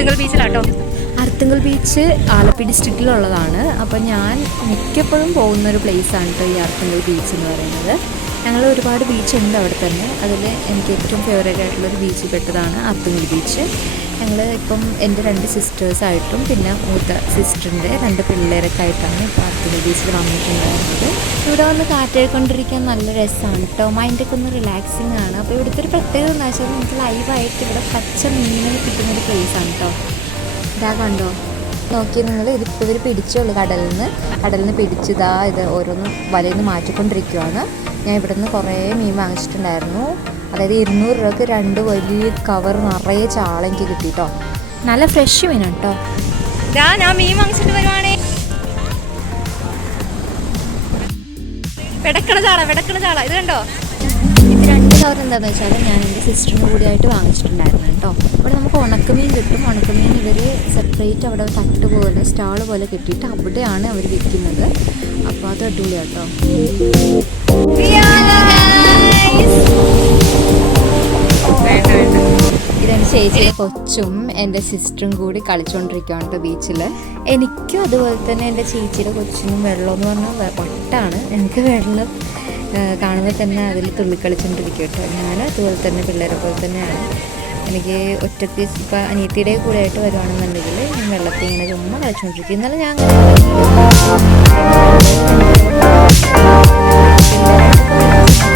Arthunkal ബീച്ചിലാട്ടോ. Arthunkal beach Alleppey ഡിസ്ട്രിക്റ്റിലുള്ളതാണ്. അപ്പോൾ ഞാൻ മിക്കപ്പോഴും പോകുന്നൊരു പ്ലേസാണ് കേട്ടോ ഈ അർത്തുങ്കൽ ബീച്ച് എന്ന് പറയുന്നത്. ഞങ്ങൾ ഒരുപാട് ബീച്ചുണ്ട് അവിടെ തന്നെ. അതിൽ എനിക്ക് ഏറ്റവും ഫേവറേറ്റ് ആയിട്ടുള്ളൊരു ബീച്ചിൽ പെട്ടതാണ് അർത്തുങ്കൽ ബീച്ച്. ഞങ്ങൾ ഇപ്പം എൻ്റെ 2 സിസ്റ്റേഴ്സായിട്ടും പിന്നെ മൂത്ത സിസ്റ്ററിൻ്റെ 2 പിള്ളേരൊക്കെ ആയിട്ടാണ് ഇപ്പോൾ അർത്തുങ്കൽ ബീച്ചിൽ വന്നിട്ടുണ്ടായിരുന്നത്. ഇവിടെ വന്ന് കാറ്റെടുക്കൊണ്ടിരിക്കാൻ നല്ല രസമാണ് കേട്ടോ. മൈൻഡൊക്കെ ഒന്ന് റിലാക്സിങ് ആണ്. അപ്പോൾ ഇവിടുത്തെ ഒരു പ്രത്യേകത എന്ന് വെച്ചാൽ നമുക്ക് ലൈവായിട്ട് ഇവിടെ പച്ച മീനുകൾ കിട്ടുന്നൊരു പ്ലേസാണ് കേട്ടോ. ഇതാ കണ്ടോ, നോക്കി നിങ്ങൾ. ഇതിപ്പോൾ ഇവർ പിടിച്ചുള്ളൂ കടലിൽ നിന്ന് പിടിച്ചതാ ഇത് ഓരോന്നും വലയിൽ നിന്ന് മാറ്റിക്കൊണ്ടിരിക്കുകയാണ്. ഞാൻ ഇവിടെ നിന്ന് കുറേ മീൻ വാങ്ങിച്ചിട്ടുണ്ടായിരുന്നു. അതായത് 200 രൂപയ്ക്ക് 2 വലിയ കവർ നിറയെ ചാള എനിക്ക് കിട്ടി കേട്ടോ. നല്ല ഫ്രഷ് മീനാണ് കേട്ടോ. ഞാൻ മീൻ വാങ്ങിച്ചിട്ട് വരുവാണേ. വെടക്കണ ചാള ഇത് കണ്ടോ. ഇത് 2 കവർ എന്താണെന്ന് വെച്ചാൽ ഞാൻ എൻ്റെ സിസ്റ്ററിന് കൂടിയായിട്ട് വാങ്ങിച്ചിട്ടുണ്ടായിരുന്നു കേട്ടോ. ഇവിടെ നമുക്ക് ഉണക്കമീൻ കിട്ടും. ഉണക്കമീൻ ഇവർ സെപ്പറേറ്റ് അവിടെ തട്ട് പോലെ സ്റ്റാൾ പോലെ കിട്ടിയിട്ട് അവിടെയാണ് അവർ വിൽക്കുന്നത്. അപ്പോൾ അത് അടിപൊളിയാണ് കേട്ടോ. ഇതെൻ്റെ ചേച്ചിയുടെ കൊച്ചും എൻ്റെ സിസ്റ്ററും കൂടി കളിച്ചുകൊണ്ടിരിക്കുകയാണ് കേട്ടോ ബീച്ചിൽ. എനിക്കും അതുപോലെ തന്നെ എൻ്റെ ചേച്ചിയുടെ കൊച്ചിനും വെള്ളം എന്ന് പറഞ്ഞാൽ വട്ടാണ്. എനിക്ക് വെള്ളം കാണുമ്പോൾ തന്നെ അതിൽ തുള്ളിക്കളിച്ചുകൊണ്ടിരിക്കും കേട്ടോ. ഞാനും അതുപോലെ തന്നെ പിള്ളേരെ പോലെ തന്നെയാണ്. എനിക്ക് ഒറ്റയ്ക്ക് ഇപ്പം അനിയത്തിയുടെ കൂടെ ആയിട്ട് വരുവാണെന്നുണ്ടെങ്കിൽ ഞാൻ വെള്ളത്തിൽ ഇങ്ങനെ ചുമ്മാ കളിച്ചുകൊണ്ടിരിക്കും. ഇന്നലെ ഞാൻ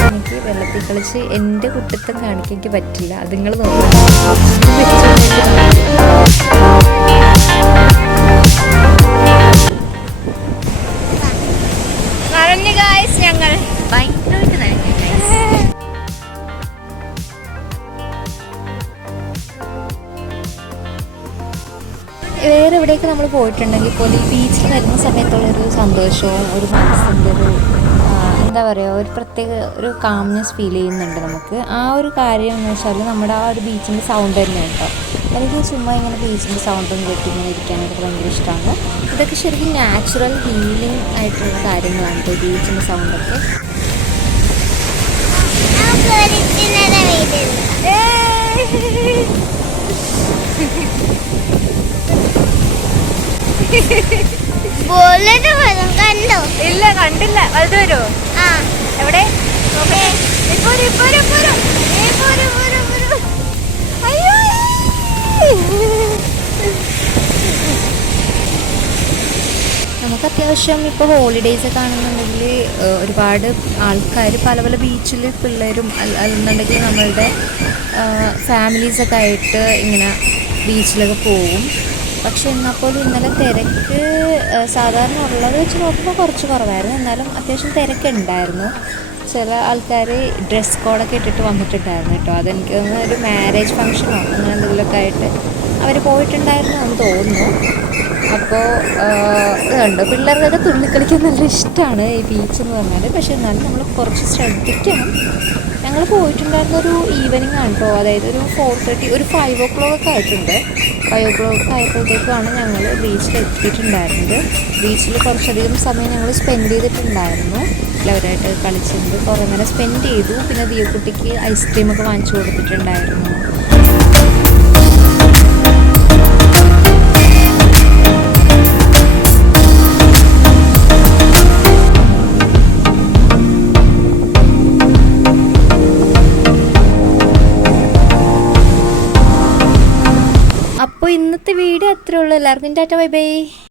എനിക്ക് വെള്ളത്തിൽ കളിച്ച് എൻ്റെ കുട്ടിത്തം കാണിക്കാൻ എനിക്ക് പറ്റില്ല. അത് നിങ്ങൾ ഞങ്ങൾ ഭയങ്കരമായിട്ട് നനഞ്ഞു. വേറെ എവിടെയൊക്കെ നമ്മൾ പോയിട്ടുണ്ടെങ്കിൽ പോലും ഈ ബീച്ചിൽ വരുന്ന സമയത്തുള്ളൊരു സന്തോഷവും ഒരു മനസ്സിൻ്റെ ഒരു എന്താ പറയുക, ഒരു പ്രത്യേക ഒരു കാംനെസ് ഫീൽ ചെയ്യുന്നുണ്ട് നമുക്ക്. ആ ഒരു കാര്യം എന്ന് വെച്ചാൽ നമ്മുടെ ആ ഒരു ബീച്ചിൻ്റെ സൗണ്ട് തന്നെ കേട്ടോ. എനിക്ക് ചുമ്മാ ഇങ്ങനെ ബീച്ചിൻ്റെ സൗണ്ടും കേട്ട് ഇങ്ങനെ ഇരിക്കാനൊക്കെ ഭയങ്കര ഇഷ്ടമാണ്. ഇതൊക്കെ ശരിക്കും നാച്ചുറൽ ഹീലിംഗ് ആയിട്ടുള്ള കാര്യങ്ങളാണ് കേട്ടോ ബീച്ചിൻ്റെ സൗണ്ടൊക്കെ. കണ്ടോ? ഇല്ല, കണ്ടില്ല. വലുത് വരുമോ? എവിടെ? നമുക്ക് അത്യാവശ്യം ഇപ്പോൾ ഹോളിഡേയ്സ് ഒക്കെ ആണെന്നുണ്ടെങ്കിൽ ഒരുപാട് ആൾക്കാർ പല പല ബീച്ചിൽ പിള്ളേരും അല്ലെന്നുണ്ടെങ്കിൽ നമ്മളുടെ ഫാമിലീസൊക്കെ ആയിട്ട് ഇങ്ങനെ ബീച്ചിലൊക്കെ പോവും. പക്ഷെ എന്നാൽ പോലും ഇന്നലെ തിരക്ക് സാധാരണ ഉള്ളത് വെച്ച് നോക്കുമ്പോൾ കുറച്ച് കുറവായിരുന്നു. എന്നാലും അത്യാവശ്യം തിരക്കുണ്ടായിരുന്നു. ചില ആൾക്കാർ ഡ്രസ് കോഡൊക്കെ ഇട്ടിട്ട് വന്നിട്ടുണ്ടായിരുന്നു കേട്ടോ. അതെനിക്ക് തോന്നുന്നു ഒരു മാരേജ് ഫംഗ്ഷനോ അങ്ങനെ എന്തെങ്കിലുമൊക്കെ ആയിട്ട് അവർ പോയിട്ടുണ്ടായിരുന്നു എന്ന് തോന്നുന്നു. അപ്പോൾ ഇതുണ്ട്, പിള്ളേർക്കൊക്കെ തുള്ളിക്കളിക്കാൻ നല്ല ഇഷ്ടമാണ് ഈ ബീച്ച് എന്ന് പറഞ്ഞാൽ. പക്ഷെ എന്നാലും നമ്മൾ കുറച്ച് ശ്രദ്ധിക്കണം. ഞങ്ങൾ പോയിട്ടുണ്ടായിരുന്ന ഒരു ഈവനിങ് ആണ് കേട്ടോ. അതായത് ഒരു 4:30 ഒരു 5 o'clock ഒക്കെ ആയിട്ടുണ്ട്. 5 o'clock ആയപ്പോഴത്തേക്കാണ് ഞങ്ങൾ ബീച്ചിൽ എത്തിയിട്ടുണ്ടായിരുന്നത്. ബീച്ചിൽ കുറച്ചധികം സമയം ഞങ്ങൾ സ്പെൻഡ് ചെയ്തിട്ടുണ്ടായിരുന്നു. എല്ലാവരായിട്ട് കളിച്ചിട്ടുണ്ട്, കുറേ നേരം സ്പെൻഡ് ചെയ്തു. പിന്നെ ദിയക്കുട്ടിക്ക് ഐസ്ക്രീമൊക്കെ വാങ്ങിച്ചു കൊടുത്തിട്ടുണ്ടായിരുന്നു. അപ്പോൾ ഇന്നത്തെ വീഡിയോ അത്രേ ഉള്ളൂ. എല്ലാവർക്കും ടാറ്റ, ബൈ ബൈ.